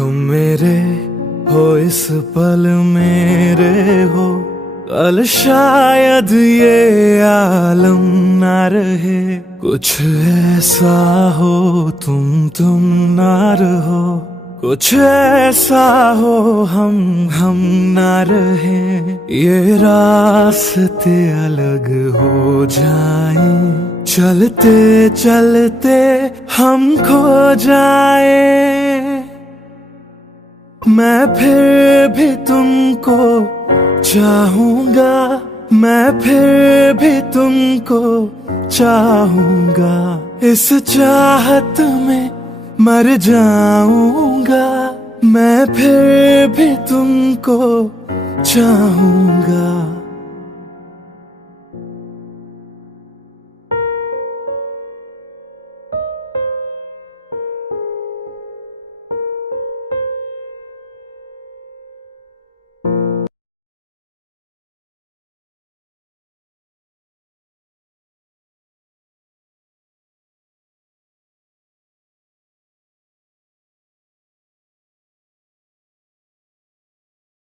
तुम मेरे हो इस पल मेरे हो, कल शायद ये आलम ना रहे। कुछ ऐसा हो तुम ना रहो, कुछ ऐसा हो हम ना रहे। ये रास्ते अलग हो जाएं, चलते चलते हम खो जाएं। मैं फिर भी तुमको चाहूंगा, मैं फिर भी तुमको चाहूंगा। इस चाहत में मर जाऊंगा, मैं फिर भी तुमको चाहूंगा।